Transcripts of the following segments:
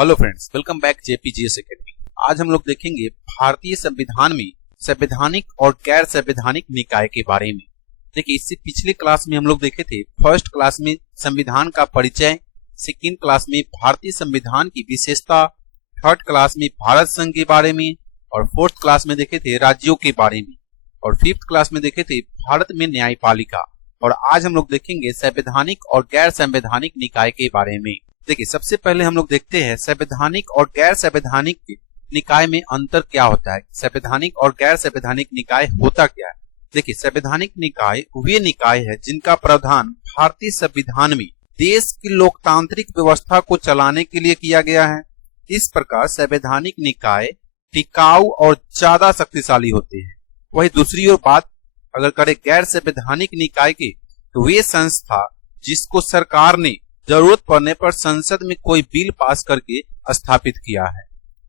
Hello friends, welcome back JPGS academy. आज हम लोग देखेंगे भारतीय संविधान में संवैधानिक और गैर संवैधानिक निकाय के बारे में। देखिए, इससे पिछले क्लास में हम लोग देखे थे फर्स्ट क्लास में संविधान का परिचय, सेकेंड क्लास में भारतीय संविधान की विशेषता, थर्ड क्लास में भारत संघ के बारे में और फोर्थ क्लास में देखे थे राज्यों के बारे में और फिफ्थ क्लास में देखे थे भारत में न्यायपालिका। और आज हम लोग देखेंगे संवैधानिक और गैर संवैधानिक निकाय के बारे में। देखिए, सबसे पहले हम लोग देखते हैं संवैधानिक और गैर संवैधानिक निकाय में अंतर क्या होता है। संवैधानिक और गैर संवैधानिक निकाय होता क्या है। देखिए, संवैधानिक निकाय वे निकाय है जिनका प्रावधान भारतीय संविधान में देश की लोकतांत्रिक व्यवस्था को चलाने के लिए किया गया है। इस प्रकार संवैधानिक निकाय टिकाऊ और ज्यादा शक्तिशाली होते हैं। वही दूसरी ओर बात अगर करें गैर संवैधानिक निकाय की, तो वे संस्था जिसको सरकार ने जरूरत पड़ने पर संसद में कोई बिल पास करके स्थापित किया है।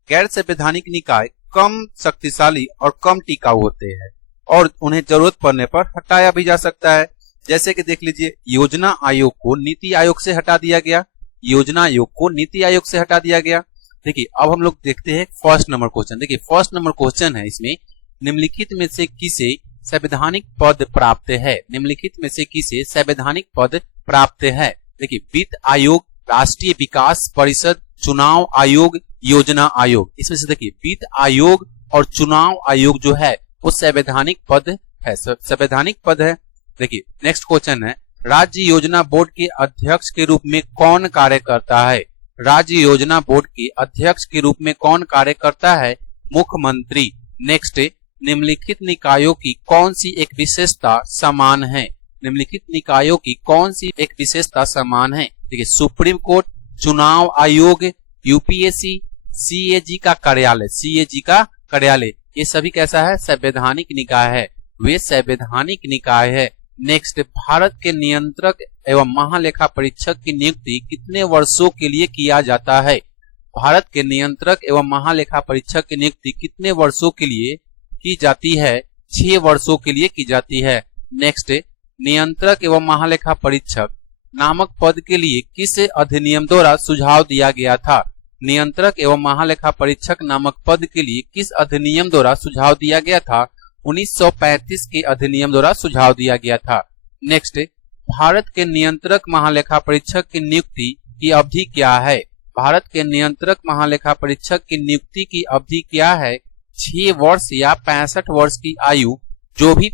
गैर संवैधानिक निकाय कम शक्तिशाली और कम टिकाऊ होते हैं और उन्हें जरूरत पड़ने पर हटाया भी जा सकता है। जैसे कि देख लीजिए, योजना आयोग को नीति आयोग से हटा दिया गया। योजना आयोग को नीति आयोग से हटा दिया गया। देखिए, अब हम लोग देखते हैं फर्स्ट नंबर क्वेश्चन। देखिए, फर्स्ट नंबर क्वेश्चन है, इसमें निम्नलिखित में से किसे संवैधानिक पद प्राप्त है। निम्नलिखित में से किसे संवैधानिक पद प्राप्त है। देखिए, वित्त आयोग, राष्ट्रीय विकास परिषद, चुनाव आयोग, योजना आयोग। इसमें से देखिए वित्त आयोग और चुनाव आयोग जो है वो संवैधानिक पद है, संवैधानिक पद है। देखिए, नेक्स्ट क्वेश्चन है, राज्य योजना बोर्ड के अध्यक्ष के रूप में कौन कार्य करता है। राज्य योजना बोर्ड के अध्यक्ष के रूप में कौन कार्य करता है। मुख्यमंत्री। नेक्स्ट, निम्नलिखित निकायों की कौन सी एक विशेषता समान है। निम्नलिखित निकायों की कौन सी एक विशेषता समान है। देखिए, सुप्रीम कोर्ट, चुनाव आयोग, यूपीएससी, सीएजी का कार्यालय, सीएजी का कार्यालय, ये सभी कैसा है, संवैधानिक निकाय है, वे संवैधानिक निकाय है। नेक्स्ट, भारत के नियंत्रक एवं महालेखा परीक्षक की नियुक्ति कितने वर्षों के लिए किया जाता है। भारत के नियंत्रक एवं महालेखा परीक्षक की नियुक्ति कितने वर्षों के लिए की जाती है। 6 वर्षों के लिए की जाती है। नेक्स्ट, नियंत्रक एवं महालेखा परीक्षक नामक पद के लिए किस अधिनियम द्वारा सुझाव दिया गया था। नियंत्रक एवं महालेखा परीक्षक नामक पद के लिए किस अधिनियम द्वारा सुझाव दिया गया था। 1935 के अधिनियम द्वारा सुझाव दिया गया था। नेक्स्ट, भारत के नियंत्रक महालेखा परीक्षक की नियुक्ति की अवधि क्या है। भारत के नियंत्रक महालेखा परीक्षक की नियुक्ति की अवधि क्या है। 6 वर्ष या 65 वर्ष की आयु, जो भी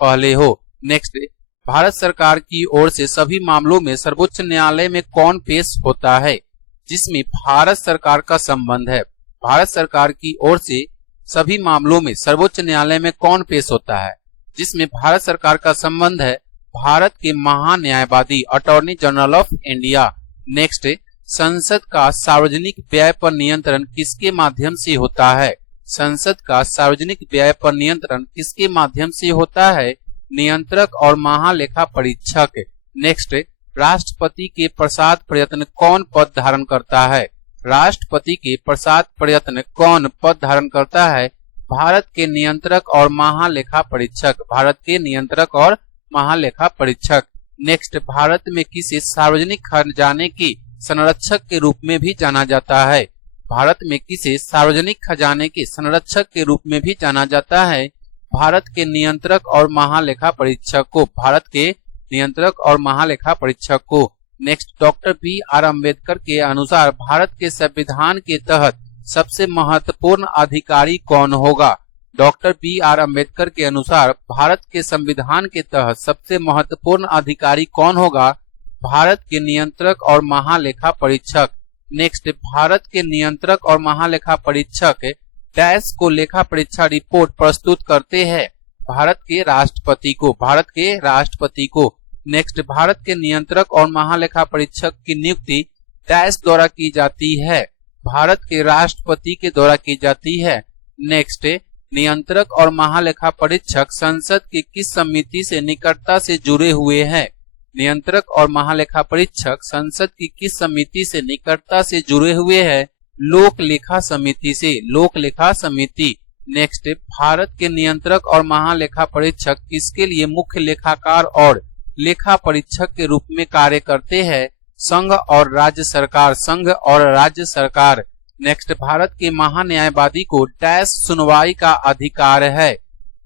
पहले हो। नेक्स्ट, भारत सरकार की ओर से सभी मामलों में सर्वोच्च न्यायालय में कौन पेश होता है। जिसमें भारत सरकार का संबंध है। भारत सरकार की ओर से सभी मामलों में सर्वोच्च न्यायालय में कौन पेश होता है। जिसमें भारत सरकार का संबंध है भारत के महान्यायवादी, attorney general of India. Next, संसद का सार्वजनिक व्यय पर नियंत्रण किसके माध्यम से होता है। संसद का सार्वजनिक व्यय पर नियंत्रण किसके माध्यम से होता है। नियंत्रक और महालेखा परीक्षक। नेक्स्ट, राष्ट्रपति के प्रसाद प्रयत्न कौन पद धारण करता है। राष्ट्रपति के प्रसाद प्रयत्न कौन पद धारण करता है। भारत के नियंत्रक और महालेखा परीक्षक। भारत के नियंत्रक और महालेखा परीक्षक। नेक्स्ट, भारत में किसे सार्वजनिक खजाने के संरक्षक के रूप में भी जाना जाता है। भारत में किसे सार्वजनिक खजाने के संरक्षक के रूप में भी जाना जाता है। भारत के नियंत्रक और महालेखा परीक्षक को। भारत के नियंत्रक और महालेखा परीक्षक को। Next, doctor B R. अम्बेडकर के अनुसार भारत के संविधान के तहत सबसे महत्वपूर्ण अधिकारी कौन होगा। Doctor B R. अम्बेडकर के अनुसार भारत के संविधान के तहत सबसे महत्वपूर्ण अधिकारी कौन होगा। भारत के नियंत्रक और महालेखा परीक्षक। नेक्स्ट, भारत के नियंत्रक और महालेखा परीक्षक डैश को लेखा परीक्षा रिपोर्ट प्रस्तुत करते हैं। भारत के राष्ट्रपति को। भारत के राष्ट्रपति को। नेक्स्ट, भारत के नियंत्रक और महालेखा परीक्षक की नियुक्ति डैश द्वारा की जाती है। भारत के राष्ट्रपति के द्वारा की जाती है। नेक्स्ट, नियंत्रक और महालेखा परीक्षक संसद की किस समिति से निकटता से जुड़े हुए हैं। नियंत्रक और महालेखा परीक्षक संसद की किस समिति से निकटता से जुड़े हुए हैं। लोक लेखा समिति से। लोक लेखा समिति। नेक्स्ट, भारत के नियंत्रक और महालेखा परीक्षक किसके लिए मुख्य लेखाकार और लेखा परीक्षक के रूप में कार्य करते हैं। संघ और राज्य सरकार, संघ और राज्य सरकार। नेक्स्ट, भारत के महान्यायवादी को डैश सुनवाई का अधिकार है।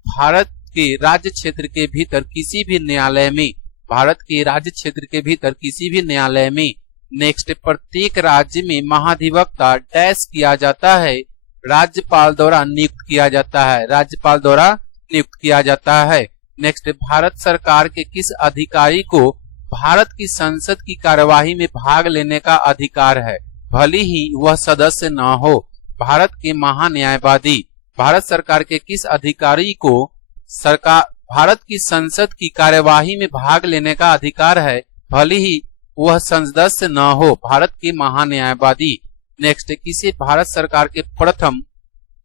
भारत के राज्य क्षेत्र के भीतर किसी भी न्यायालय में, भारत के राज्य क्षेत्र के भीतर किसी भी न्यायालय में। नेक्स्ट, प्रत्येक राज्य में महाधिवक्ता डैश किया जाता है, राज्यपाल द्वारा नियुक्त किया जाता है, राज्यपाल द्वारा नियुक्त किया जाता है। नेक्स्ट, भारत सरकार के किस अधिकारी को भारत की संसद की कार्यवाही में भाग लेने का अधिकार है, भले ही वह सदस्य न हो। भारत के महान्यायवादी, भारत सरकार के किस अधिकारी को भारत की संसद की कार्यवाही में भाग लेने का अधिकार है, भले ही वह सदस्य न हो, भारत के महान्यायवादी। नेक्स्ट, किसी भारत सरकार के प्रथम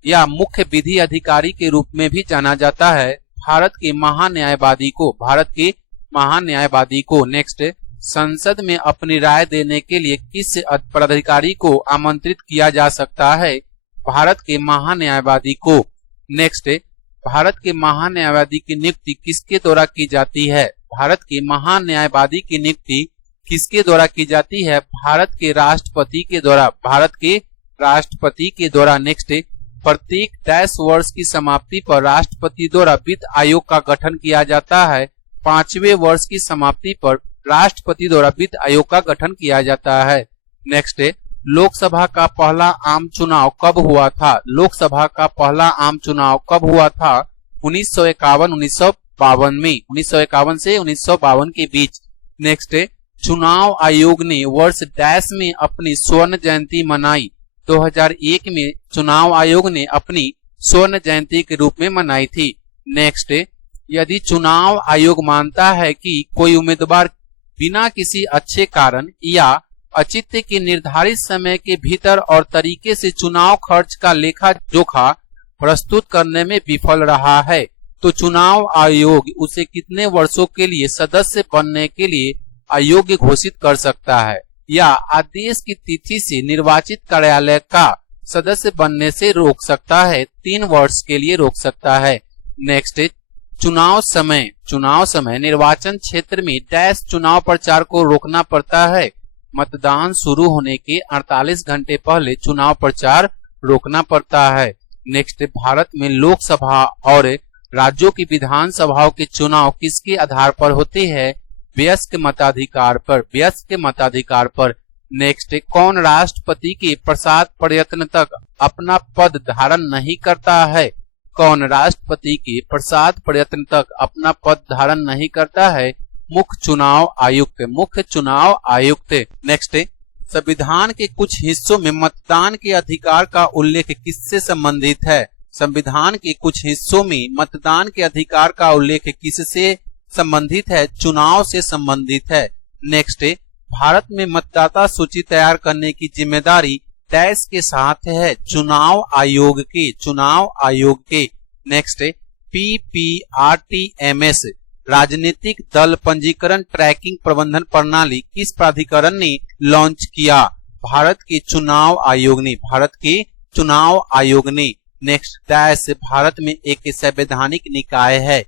या मुख्य विधि अधिकारी के रूप में भी जाना जाता है भारत के महान्यायवादी को, भारत के महान्यायवादी को। नेक्स्ट, संसद में अपनी राय देने के लिए किस पदाधिकारी को आमंत्रित किया जा सकता है, भारत के महान्यायवादी को। नेक्स्ट, भारत के महान्यायवादी की नियुक्ति किसके द्वारा की जाती है, भारत के महान्यायवादी की नियुक्ति किसके द्वारा की जाती है, भारत के राष्ट्रपति के द्वारा, भारत के राष्ट्रपति के द्वारा। नेक्स्ट, प्रत्येक डैश वर्ष की समाप्ति पर राष्ट्रपति द्वारा वित्त आयोग का गठन किया जाता है। 5वें वर्ष की समाप्ति पर राष्ट्रपति द्वारा वित्त आयोग का गठन किया जाता है। नेक्स्ट, लोकसभा का पहला आम चुनाव कब हुआ था, लोकसभा का पहला आम चुनाव कब हुआ था, 1951-1952 में, 1951 से 1952 के बीच। नेक्स्ट, चुनाव आयोग ने वर्ष डैश में अपनी स्वर्ण जयंती मनाई, 2001 में चुनाव आयोग ने अपनी स्वर्ण जयंती के रूप में मनाई थी। नेक्स्ट, यदि चुनाव आयोग मानता है कि कोई उम्मीदवार बिना किसी अच्छे कारण या औचित्य के निर्धारित समय के भीतर और तरीके से चुनाव खर्च का लेखा जोखा प्रस्तुत करने में विफल रहा है, तो चुनाव आयोग उसे कितने वर्षों के लिए सदस्य बनने के लिए अयोग्य घोषित कर सकता है, या आदेश की तिथि से निर्वाचित कार्यालय का सदस्य बनने से रोक सकता है, 3 वर्ष के लिए रोक सकता है। नेक्स्ट, चुनाव समय निर्वाचन क्षेत्र में डैश चुनाव प्रचार को रोकना पड़ता है, मतदान शुरू होने के 48 घंटे पहले चुनाव प्रचार रोकना पड़ता है। नेक्स्ट, भारत में लोकसभा और राज्यों की विधानसभाओं के चुनाव किसके आधार पर होते हैं, वयस्क मताधिकार पर, वयस्क मताधिकार पर। नेक्स्ट, कौन राष्ट्रपति के प्रसाद प्रयत्न तक अपना पद धारण नहीं करता है, कौन राष्ट्रपति के प्रसाद प्रयत्न तक अपना पद धारण नहीं करता है, मुख्य चुनाव आयुक्त, मुख्य चुनाव आयुक्त। नेक्स्ट, संविधान के कुछ हिस्सों में मतदान के अधिकार का उल्लेख किससे संबंधित है, संविधान के कुछ हिस्सों में मतदान के अधिकार का उल्लेख किससे संबंधित है, चुनाव से संबंधित है। नेक्स्ट, भारत में मतदाता सूची तैयार करने की जिम्मेदारी डैश के साथ है, चुनाव आयोग के, चुनाव आयोग के। नेक्स्ट, PPRTMS राजनीतिक दल पंजीकरण ट्रैकिंग प्रबंधन प्रणाली किस प्राधिकरण ने लॉन्च किया, भारत के चुनाव आयोग ने, भारत के चुनाव आयोग ने। नेक्स्ट, डैश भारत में एक संवैधानिक निकाय है,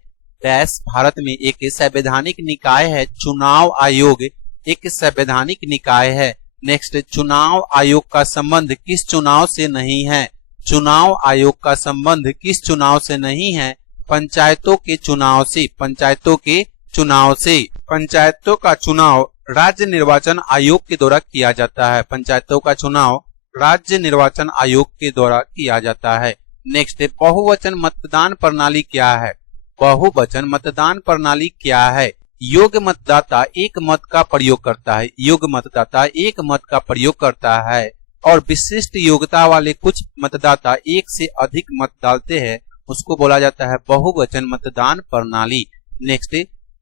डैश भारत में एक संवैधानिक निकाय है, चुनाव आयोग एक संवैधानिक निकाय है। नेक्स्ट, चुनाव आयोग का संबंध किस चुनाव से नहीं है, चुनाव आयोग का संबंध किस चुनाव से नहीं है, पंचायतों के चुनाव से, पंचायतों के चुनाव से। पंचायतों का चुनाव राज्य निर्वाचन आयोग के द्वारा किया जाता है, पंचायतों का चुनाव राज्य निर्वाचन आयोग के द्वारा किया जाता है। नेक्स्ट, बहुवचन मतदान प्रणाली क्या है, बहुवचन मतदान प्रणाली क्या है, योग्य मतदाता एक मत का प्रयोग करता है, योग्य मतदाता एक मत का प्रयोग करता है, और विशिष्ट योग्यता वाले कुछ मतदाता एक से अधिक मत डालते हैं, उसको बोला जाता है बहुवचन मतदान प्रणाली। नेक्स्ट,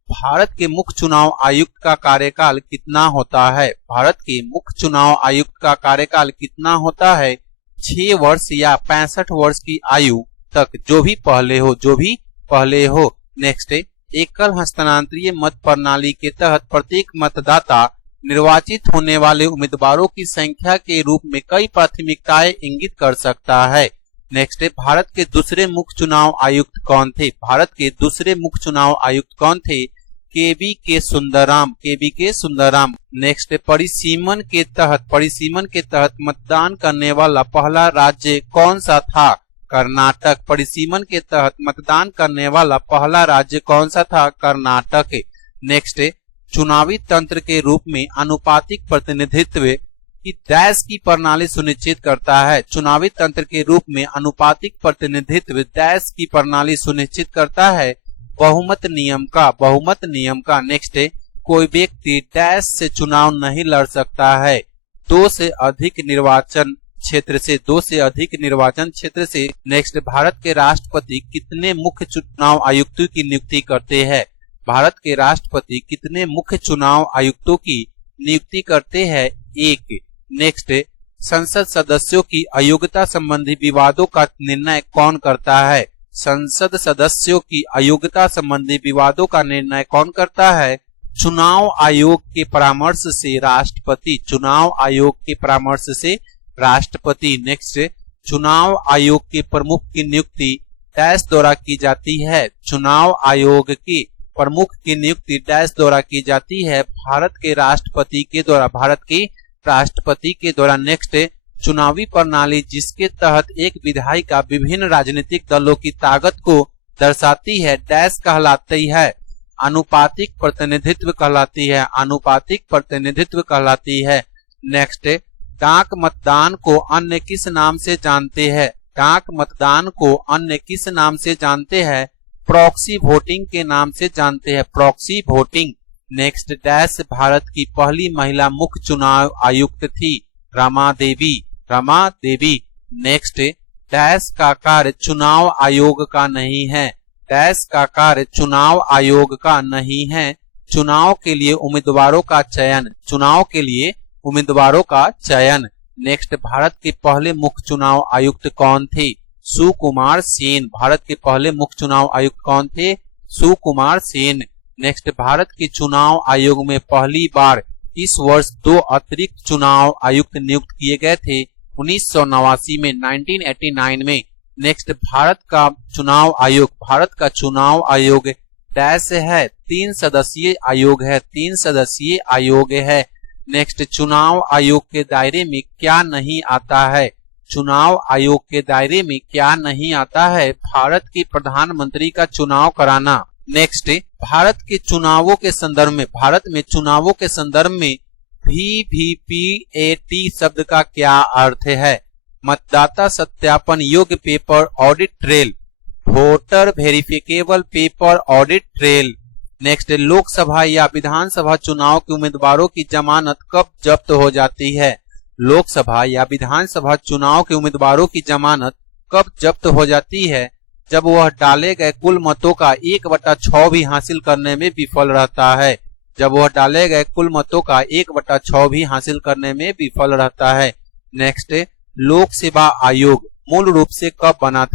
भारत के मुख्य चुनाव आयुक्त का कार्यकाल कितना होता है, भारत के मुख्य चुनाव आयुक्त का कार्यकाल कितना होता है, 6 वर्ष या 65 वर्ष की आयु तक, जो भी पहले हो, जो भी पहले हो। नेक्स्ट, एकल हस्तांतरीय मत प्रणाली के तहत प्रत्येक मतदाता निर्वाचित होने वाले उम्मीदवारों की संख्या के रूप में कई प्राथमिकताएं इंगित कर सकता है। नेक्स्ट, भारत के दूसरे मुख्य चुनाव आयुक्त कौन थे, भारत के दूसरे मुख्य चुनाव आयुक्त कौन थे, केबी के सुंदराम। नेक्स्ट, परिसीमन के तहत मतदान करने वाला पहला राज्य कौन सा था? कर्नाटक। परिसीमन के तहत मतदान करने वाला पहला राज्य कौन सा था? कर्नाटक। नेक्स्ट, चुनावी तंत्र के रूप में आनुपातिक प्रतिनिधित्व की डैश की प्रणाली सुनिश्चित करता है। चुनावी तंत्र के रूप में आनुपातिक प्रतिनिधित्व डैश की प्रणाली सुनिश्चित करता है। बहुमत नियम का। नेक्स्ट, कोई व्यक्ति डैश से चुनाव नहीं लड़ सकता है। दो से अधिक निर्वाचन क्षेत्र से। नेक्स्ट, भारत के राष्ट्रपति कितने मुख्य चुनाव आयुक्तों की नियुक्ति करते हैं? भारत के राष्ट्रपति कितने मुख्य चुनाव आयुक्तों की नियुक्ति करते हैं? 1। नेक्स्ट, संसद सदस्यों की अयोग्यता संबंधी विवादों का निर्णय कौन करता है? संसद सदस्यों की अयोग्यता संबंधी विवादों का निर्णय कौन करता है? चुनाव आयोग के परामर्श से राष्ट्रपति। नेक्स्ट, चुनाव आयोग के प्रमुख की नियुक्ति डैश द्वारा की जाती है। चुनाव आयोग के प्रमुख की नियुक्ति डैश द्वारा की जाती है। भारत के राष्ट्रपति के द्वारा। नेक्स्ट, चुनावी प्रणाली जिसके तहत एक विधायिका विभिन्न राजनीतिक दलों की ताकत को दर्शाती है डैश कहलाती है? आनुपातिक प्रतिनिधित्व कहलाती है। नेक्स्ट, डाक मतदान को अन्य किस नाम से जानते हैं? प्रॉक्सी वोटिंग के नाम से जानते हैं। Proxy voting. Next, dash Bharat की पहली महिला मुख्य चुनाव आयुक्त थी? रमा देवी। नेक्स्ट, डैश का कार्य चुनाव आयोग का नहीं है। चुनाव के लिए उम्मीदवारों का चयन। नेक्स्ट, भारत के पहले मुख्य चुनाव आयुक्त कौन थे? सुकुमार सेन। भारत के पहले मुख्य चुनाव आयुक्त कौन थे? सुकुमार सेन। नेक्स्ट, भारत के चुनाव आयोग में पहली बार इस वर्ष 2 अतिरिक्त चुनाव आयुक्त नियुक्त किए गए थे 1989 में, 1989 में। नेक्स्ट, भारत का चुनाव आयोग डैश है? 3 सदस्यीय आयोग है। नेक्स्ट, चुनाव आयोग के दायरे में क्या नहीं आता है? भारत के प्रधानमंत्री का चुनाव कराना। नेक्स्ट, भारत में चुनावों के संदर्भ में VVPAT शब्द का क्या अर्थ है? मतदाता सत्यापन योग्य paper audit trail, voter verifiable paper audit trail. Next, Lok Sabha या विधानसभा चुनाव के उम्मीदवारों की जमानत कब जब्त हो जाती है? लोकसभा या विधानसभा चुनाव के उम्मीदवारों की जमानत कब जब्त हो जाती है? जब वह डाले गए कुल मतों का 1/6 भी हासिल करने में विफल रहता है। नेक्स्ट, लोक सेवा आयोग मूल रूप से कब बना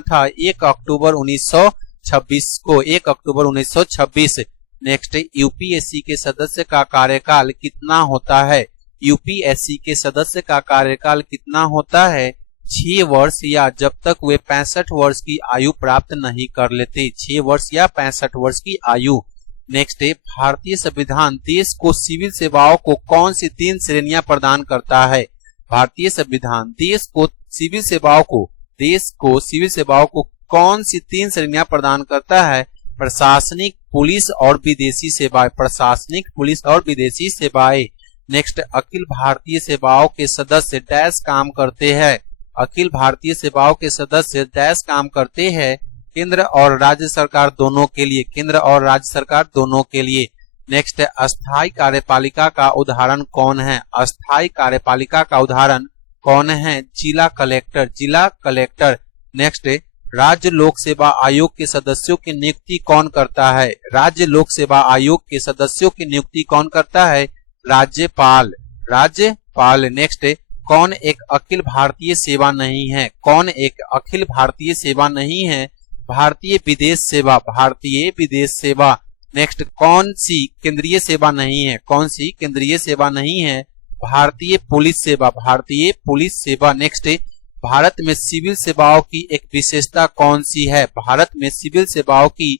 था? 1 अक्टूबर 1926 नेक्स्ट, यूपीएससी के सदस्य का कार्यकाल कितना होता है? 6 वर्ष या जब तक वे 65 वर्ष की आयु प्राप्त नहीं कर लेते। 6 वर्ष या 65 वर्ष की आयु। नेक्स्ट, भारतीय संविधान देश को सिविल सेवाओं को कौन सी 3 श्रेणियां प्रदान करता है? भारतीय संविधान देश को सिविल सेवाओं को कौन सी 3 श्रेणियां प्रदान करता है? प्रशासनिक, पुलिस और विदेशी सेवाएं। नेक्स्ट, अखिल भारतीय सेवाओं के सदस्य डैश काम करते हैं? अखिल भारतीय सेवाओं के सदस्य डैश काम करते हैं? केंद्र और राज्य सरकार दोनों के लिए। नेक्स्ट, अस्थायी कार्यपालिका का उदाहरण कौन है? जिला कलेक्टर। नेक्स्ट, राज्य लोक सेवा आयोग के सदस्यों की नियुक्ति कौन करता है? राज्य लोक सेवा आयोग के सदस्यों की नियुक्ति कौन करता है? राज्यपाल। नेक्स्ट, कौन एक अखिल भारतीय सेवा नहीं है? भारतीय विदेश सेवा। नेक्स्ट, कौन सी केंद्रीय सेवा नहीं है? भारतीय पुलिस सेवा। नेक्स्ट, भारत में सिविल सेवाओं की एक विशेषता कौन सी है? भारत में सिविल सेवाओं की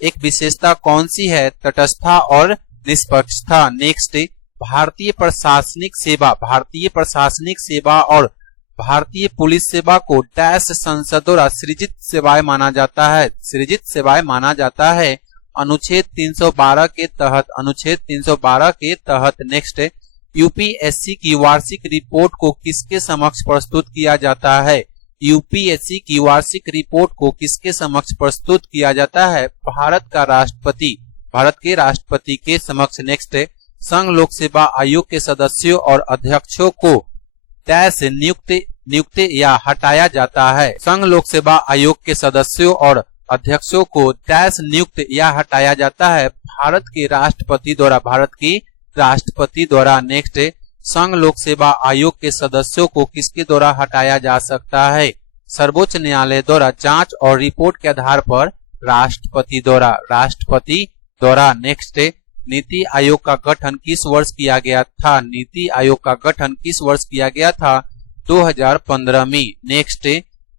एक विशेषता कौन सी है? तटस्थता और निष्पक्षता। नेक्स्ट, भारतीय प्रशासनिक सेवा और भारतीय पुलिस सेवा को डैश संसद द्वारा सृजित सेवाएं माना जाता है। अनुच्छेद 312 के तहत नेक्स्ट, यूपीएससी की वार्षिक रिपोर्ट को किसके समक्ष प्रस्तुत किया जाता है? यूपीएससी की वार्षिक रिपोर्ट को किसके समक्ष प्रस्तुत किया जाता है? भारत के राष्ट्रपति के समक्ष। नेक्स्ट, संघ लोक सेवा आयोग के सदस्यों और अध्यक्षों को डैश नियुक्त या हटाया जाता है। संघ लोक सेवा आयोग के सदस्यों और अध्यक्षों को डैश नियुक्त या हटाया जाता है? भारत के राष्ट्रपति द्वारा। नेक्स्ट, संघ लोक सेवा आयोग के सदस्यों को किसके द्वारा हटाया जा सकता है? सर्वोच्च न्यायालय द्वारा जांच और रिपोर्ट के आधार पर राष्ट्रपति द्वारा। नेक्स्ट, नीति आयोग का गठन किस वर्ष किया गया था? नीति आयोग का गठन किस वर्ष किया गया था? 2015 में। नेक्स्ट,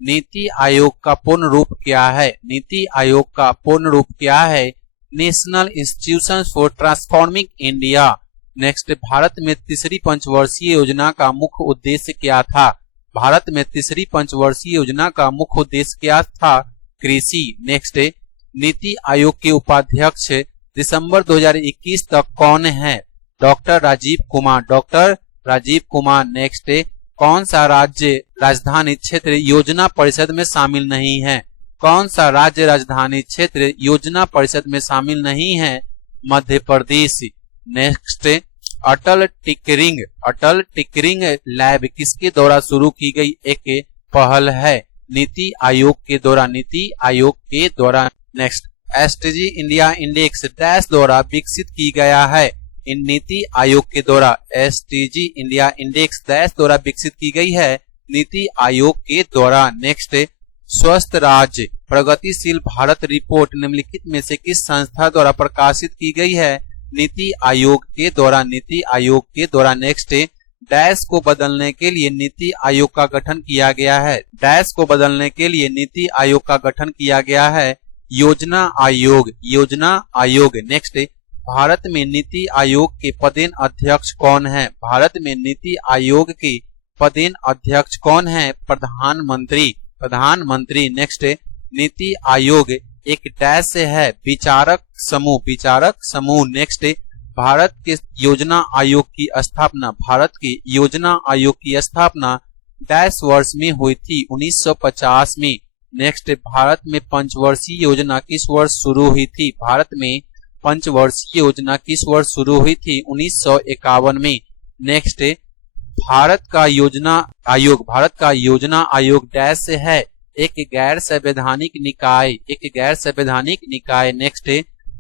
नीति आयोग का पूर्ण रूप क्या है? नीति आयोग का पूर्ण रूप क्या है? National institution for transforming India. Next, Bharat में तीसरी पंचवर्षीय योजना का मुख्य उद्देश्य क्या था? भारत में तीसरी पंचवर्षीय योजना का मुख्य उद्देश्य क्या था? कृषि। नेक्स्ट, नीति आयोग के उपाध्यक्ष दिसंबर 2021 तक कौन है? डॉक्टर राजीव कुमार। नेक्स्ट, कौन सा राज्य राजधानी क्षेत्र योजना परिषद में शामिल नहीं है? कौन सा राज्य राजधानी क्षेत्र योजना परिषद में शामिल नहीं है? मध्य प्रदेश। नेक्स्ट, अटल टिकरिंग लैब किसके द्वारा शुरू की गई एक पहल है? नीति आयोग के द्वारा। Next, STG India index dash द्वारा विकसित की गया है? इन नीति आयोग के द्वारा। एसटीजी इंडिया इंडेक्स डैश द्वारा विकसित की गई है? नीति आयोग के द्वारा। नेक्स्ट, स्वस्थ राज्य प्रगतिशील भारत रिपोर्ट निम्नलिखित में से किस संस्था द्वारा प्रकाशित की गई है? नीति आयोग के द्वारा। नेक्स्ट, डैश को बदलने के लिए नीति आयोग का गठन किया गया है? डैश को बदलने के लिए नीति आयोग का गठन किया गया है? योजना आयोग। नेक्स्ट, भारत में नीति आयोग के पदेन अध्यक्ष कौन है? भारत में नीति आयोग के पदेन अध्यक्ष कौन है? प्रधानमंत्री। नेक्स्ट, नीति आयोग एक डैश से है? विचारक समूह। नेक्स्ट, भारत के योजना आयोग की स्थापना डैश वर्ष में हुई थी? 1950 में। नेक्स्ट, भारत में पंचवर्षीय योजना किस वर्ष शुरू हुई थी? भारत में पंचवर्षीय योजना किस वर्ष शुरू हुई थी? 1951 में। नेक्स्ट, भारत का योजना आयोग डैश से है? एक गैर संवैधानिक निकाय। नेक्स्ट,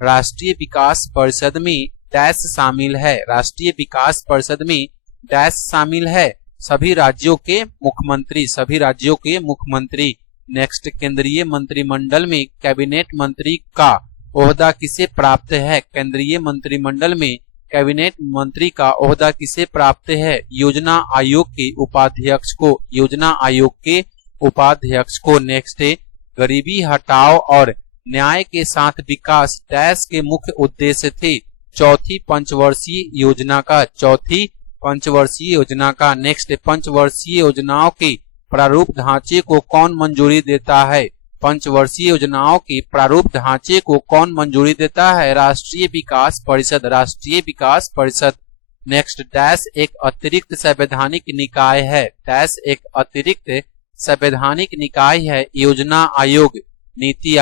राष्ट्रीय विकास परिषद में डैश शामिल है? राष्ट्रीय विकास परिषद में डैश शामिल है? सभी राज्यों के मुख्यमंत्री। नेक्स्ट, केंद्रीय मंत्रिमंडल में कैबिनेट मंत्री का ओहदा किसे प्राप्त है? केंद्रीय मंत्रिमंडल में कैबिनेट मंत्री का ओहदा किसे प्राप्त है? योजना आयोग के उपाध्यक्ष को। नेक्स्ट, गरीबी हटाओ और न्याय के साथ विकास डैश के मुख्य उद्देश्य थे? चौथी पंचवर्षीय योजना का। नेक्स्ट, पंचवर्षीय योजनाओं के प्रारूप ढांचे को कौन मंजूरी देता है? पंचवर्षीय योजनाओं के प्रारूप ढांचे को कौन मंजूरी देता है? राष्ट्रीय विकास परिषद। नेक्स्ट, डैश एक अतिरिक्त संवैधानिक निकाय है? योजना आयोग, नीति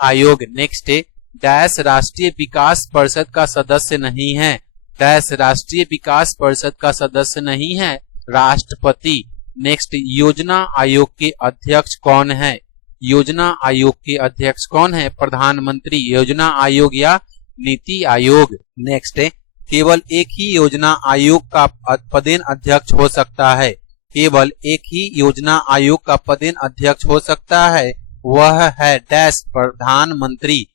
आयोग। नेक्स्ट, डैश राष्ट्रीय विकास परिषद का सदस्य नहीं है? डैश राष्ट्रीय विकास परिषद का सदस्य नहीं है? राष्ट्रपति। नेक्स्ट, योजना आयोग के अध्यक्ष कौन है? प्रधानमंत्री। योजना आयोग या नीति आयोग। नेक्स्ट, केवल एक ही योजना आयोग का पदेन अध्यक्ष हो सकता है? केवल एक ही योजना आयोग का पदेन अध्यक्ष हो सकता है? वह है डैश प्रधानमंत्री।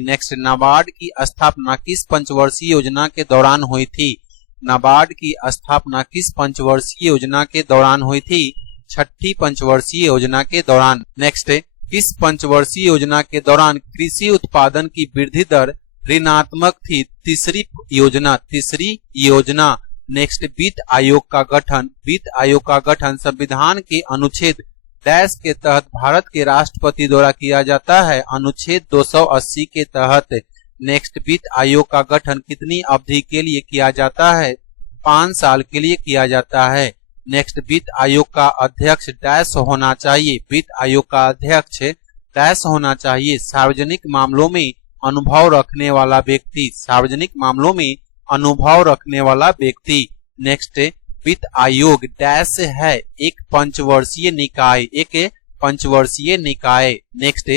नेक्स्ट, नाबार्ड की स्थापना किस पंचवर्षीय योजना के दौरान हुई थी? नाबार्ड की स्थापना किस पंचवर्षीय योजना के दौरान हुई थी? छठी पंचवर्षीय योजना के दौरान। नेक्स्ट, किस पंचवर्षीय योजना के दौरान कृषि उत्पादन की वृद्धि दर ऋणात्मक थी? तीसरी योजना। नेक्स्ट, वित्त आयोग का गठन। वित्त आयोग का गठन संविधान के अनुच्छेद डैश के तहत भारत के राष्ट्रपति द्वारा किया जाता है। अनुच्छेद 280 के तहत। नेक्स्ट, वित्त आयोग का गठन कितनी अवधि के लिए किया जाता है? 5 साल के लिए किया जाता है। नेक्स्ट, वित्त आयोग का अध्यक्ष डैश होना चाहिए। वित्त आयोग का अध्यक्ष डैश होना चाहिए। सार्वजनिक मामलों में अनुभव रखने वाला व्यक्ति। सार्वजनिक मामलों में अनुभव रखने वाला व्यक्ति। नेक्स्ट, वित्त आयोग डैश है एक पंचवर्षीय निकाय। एक पंचवर्षीय निकाय। नेक्स्ट,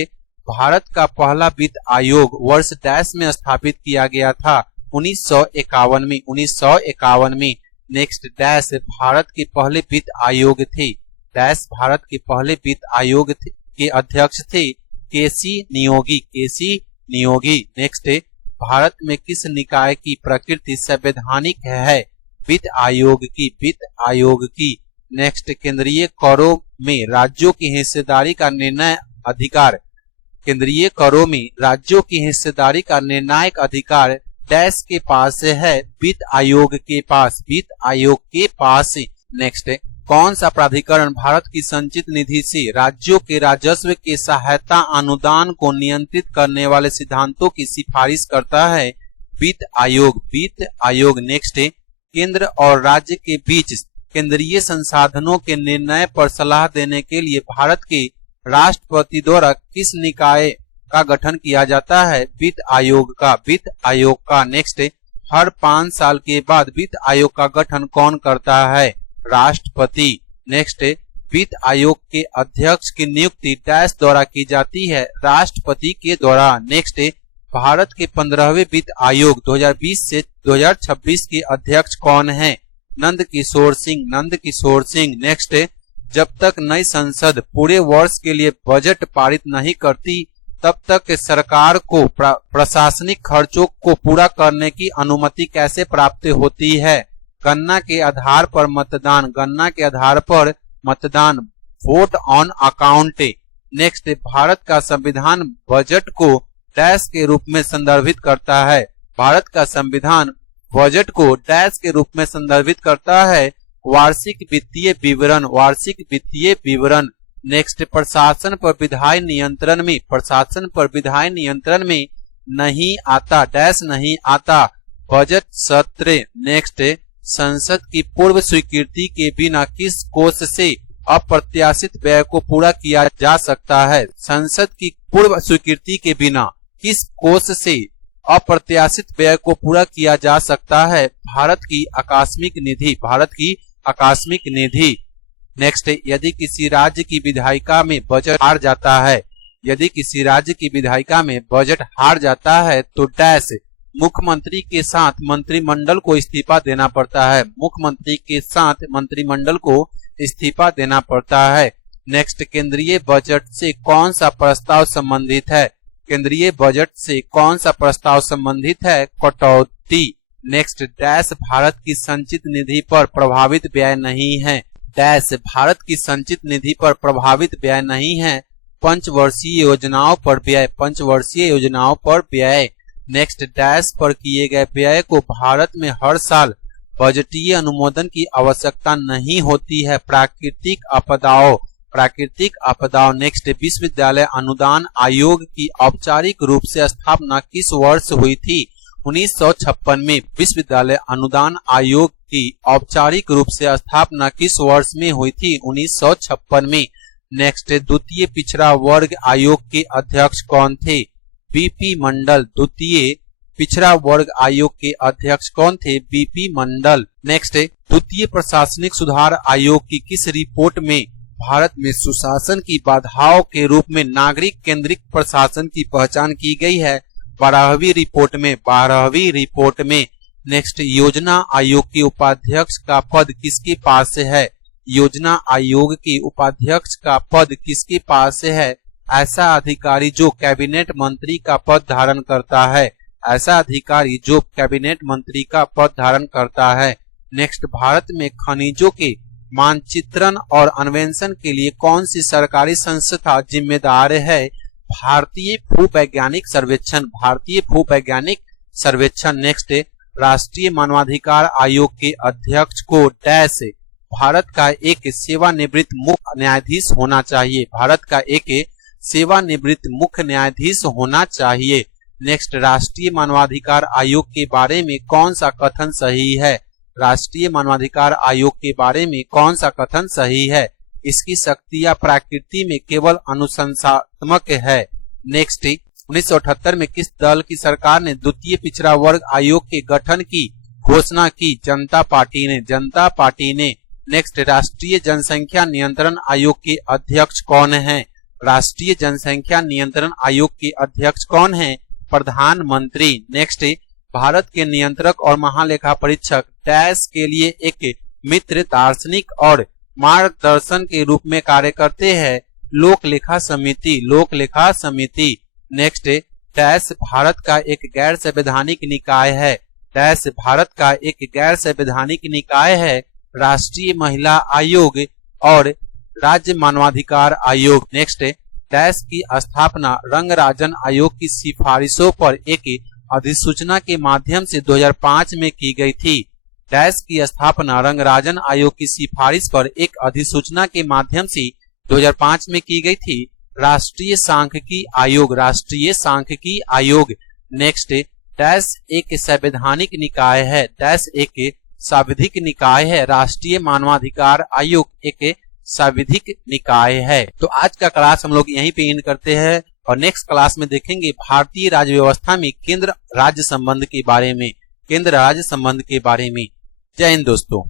भारत का पहला वित्त आयोग वर्ष डैश में स्थापित किया गया था? 1951 में। 1951 में। नेक्स्ट, डैश भारत के पहले वित्त आयोग थे। डैश भारत के पहले वित्त आयोग के अध्यक्ष थे? केसी नियोगी। केसी नियोगी। नेक्स्ट, भारत में किस निकाय की प्रकृति संवैधानिक है? वित्त आयोग की। वित्त आयोग की। नेक्स्ट, केंद्रीय करों में राज्यों की हिस्सेदारी का निर्णय अधिकार। केंद्रीय करों में राज्यों की हिस्सेदारी का निर्णायक अधिकार डैश के पास है? वित्त आयोग के पास। वित्त आयोग के पास। नेक्स्ट, कौन सा प्राधिकरण भारत की संचित निधि से राज्यों के राजस्व के सहायता अनुदान को नियंत्रित करने वाले सिद्धांतों की सिफारिश करता है? वित्त आयोग। वित्त आयोग। नेक्स्ट, केंद्र और राज्य के बीच केंद्रीय संसाधनों के निर्णय पर सलाह देने के लिए भारत के राष्ट्रपति द्वारा किस निकाय का गठन किया जाता है? वित्त आयोग का। वित्त आयोग का। नेक्स्ट, हर 5 साल के बाद वित्त आयोग का गठन कौन करता है? राष्ट्रपति। नेक्स्ट, वित्त आयोग के अध्यक्ष की नियुक्ति डैश द्वारा की जाती है? राष्ट्रपति के द्वारा। नेक्स्ट, भारत के 15वें वित्त आयोग 2020 से 2026 के अध्यक्ष कौन है? नंद किशोर सिंह। नंद किशोर सिंह। नेक्स्ट, जब तक नई संसद पूरे वर्ष के लिए बजट पारित नहीं करती तब तक सरकार को प्रशासनिक खर्चों को पूरा करने की अनुमति कैसे प्राप्त होती है? गणना के आधार पर मतदान। गणना के आधार पर मतदान। Vote on account. Next, Bharat का संविधान बजट को डैश के रूप में संदर्भित करता है? भारत का संविधान बजट को डैश के रूप में संदर्भित करता है? वार्षिक वित्तीय विवरण। वार्षिक वित्तीय विवरण। नेक्स्ट, प्रशासन पर विधायी नियंत्रण में। प्रशासन पर विधायी नियंत्रण में नहीं आता? डैश नहीं आता? बजट सत्र। नेक्स्ट, संसद की पूर्व स्वीकृति के बिना किस कोष से अप्रत्याशित व्यय को पूरा किया जा सकता है? संसद की पूर्व स्वीकृति के बिना किस कोष से अप्रत्याशित व्यय को पूरा किया जा सकता है? भारत की आकस्मिक निधि। भारत की आकस्मिक निधि। नेक्स्ट, यदि किसी राज्य की विधायिका में बजट हार जाता है, यदि किसी राज्य की विधायिका में बजट हार जाता है तो डैश मुख्यमंत्री के साथ मंत्रिमंडल को इस्तीफा देना पड़ता है? मुख्यमंत्री के साथ मंत्रिमंडल को इस्तीफा देना पड़ता है। नेक्स्ट, केंद्रीय बजट से कौन सा प्रस्ताव संबंधित है? केंद्रीय बजट से कौन सा प्रस्ताव संबंधित है? कटौती। नेक्स्ट, डैश भारत की संचित निधि पर प्रभावित व्यय नहीं है? डैश भारत की संचित निधि पर प्रभावित व्यय नहीं है? पंचवर्षीय योजनाओं पर व्यय। पंचवर्षीय योजनाओं पर व्यय। नेक्स्ट, डैश पर किए गए व्यय को भारत में हर साल बजटीय अनुमोदन की आवश्यकता नहीं होती है? प्राकृतिक आपदाओं। प्राकृतिक आपदाओं। नेक्स्ट, विश्वविद्यालय अनुदान आयोग की औपचारिक रूप से स्थापना किस वर्ष हुई थी? 1956 में। विश्वविद्यालय अनुदान आयोग की औपचारिक रूप से स्थापना किस वर्ष में हुई थी? 1956 में। नेक्स्ट, द्वितीय पिछड़ा वर्ग आयोग के अध्यक्ष कौन थे? बीपी मंडल। द्वितीय पिछड़ा वर्ग आयोग के अध्यक्ष कौन थे? बीपी मंडल। नेक्स्ट, द्वितीय प्रशासनिक सुधार आयोग की किस रिपोर्ट में भारत में सुशासन की बाधाओं के रूप में नागरिक केंद्रित प्रशासन की पहचान की गई है? 12वीं रिपोर्ट में। 12वीं रिपोर्ट में। नेक्स्ट, योजना आयोग के उपाध्यक्ष का पद किसके पास है? योजना आयोग के उपाध्यक्ष का पद किसके पास है? ऐसा अधिकारी जो कैबिनेट मंत्री का पद धारण करता है। ऐसा अधिकारी जो कैबिनेट मंत्री का पद धारण करता है। नेक्स्ट, भारत में खनिजों के मानचित्रण और अन्वेषण के लिए कौन सी सरकारी संस्था जिम्मेदार है? भारतीय भूवैज्ञानिक सर्वेक्षण। भारतीय भूवैज्ञानिक सर्वेक्षण। नेक्स्ट, राष्ट्रीय मानवाधिकार आयोग के अध्यक्ष को डैश भारत का एक सेवानिवृत्त मुख्य न्यायाधीश होना चाहिए। भारत का एक सेवानिवृत्त मुख्य न्यायाधीश होना चाहिए। नेक्स्ट, राष्ट्रीय मानवाधिकार आयोग के बारे में कौन सा कथन सही है? राष्ट्रीय मानवाधिकार आयोग के बारे में कौन सा कथन सही है? इसकी शक्तियां प्रकृति में केवल अनुशंसात्मक है। नेक्स्ट, 1978 में किस दल की सरकार ने द्वितीय पिछड़ा वर्ग आयोग के गठन की घोषणा की? जनता पार्टी ने। जनता पार्टी ने। नेक्स्ट, राष्ट्रीय जनसंख्या नियंत्रण आयोग के अध्यक्ष कौन है? राष्ट्रीय जनसंख्या नियंत्रण आयोग के अध्यक्ष कौन है? प्रधानमंत्री। नेक्स्ट, भारत के नियंत्रक और महालेखा परीक्षक डैश के लिए एक मित्र, दार्शनिक और मार्गदर्शन के रूप में कार्य करते हैं? लोक लेखा समिति। लोक लेखा समिति। नेक्स्ट, डैश भारत का एक गैर संवैधानिक निकाय है? डैश भारत का एक गैर संवैधानिक निकाय है? राष्ट्रीय महिला आयोग और राज्य मानवाधिकार आयोग। नेक्स्ट, डैश की स्थापना रंगराजन आयोग की सिफारिशों पर एक अधिसूचना के माध्यम से 2005 में की गई थी। डैश की स्थापना रंगराजन आयोग की सिफारिश पर एक अधिसूचना के माध्यम से 2005 में की गई थी। राष्ट्रीय सांख्यिकी आयोग। राष्ट्रीय सांख्यिकी आयोग। नेक्स्ट, डैश एक संवैधानिक निकाय है? डैश एक सांविधिक निकाय है? राष्ट्रीय मानवाधिकार आयोग एक सांविधिक निकाय है। तो आज का क्लास हम लोग यहीं पे एंड करते हैं और नेक्स्ट क्लास में देखेंगे भारतीय राज्य व्यवस्था में केंद्र राज्य संबंध के बारे में। केंद्र राज्य संबंध के बारे में। जय हिंद दोस्तों।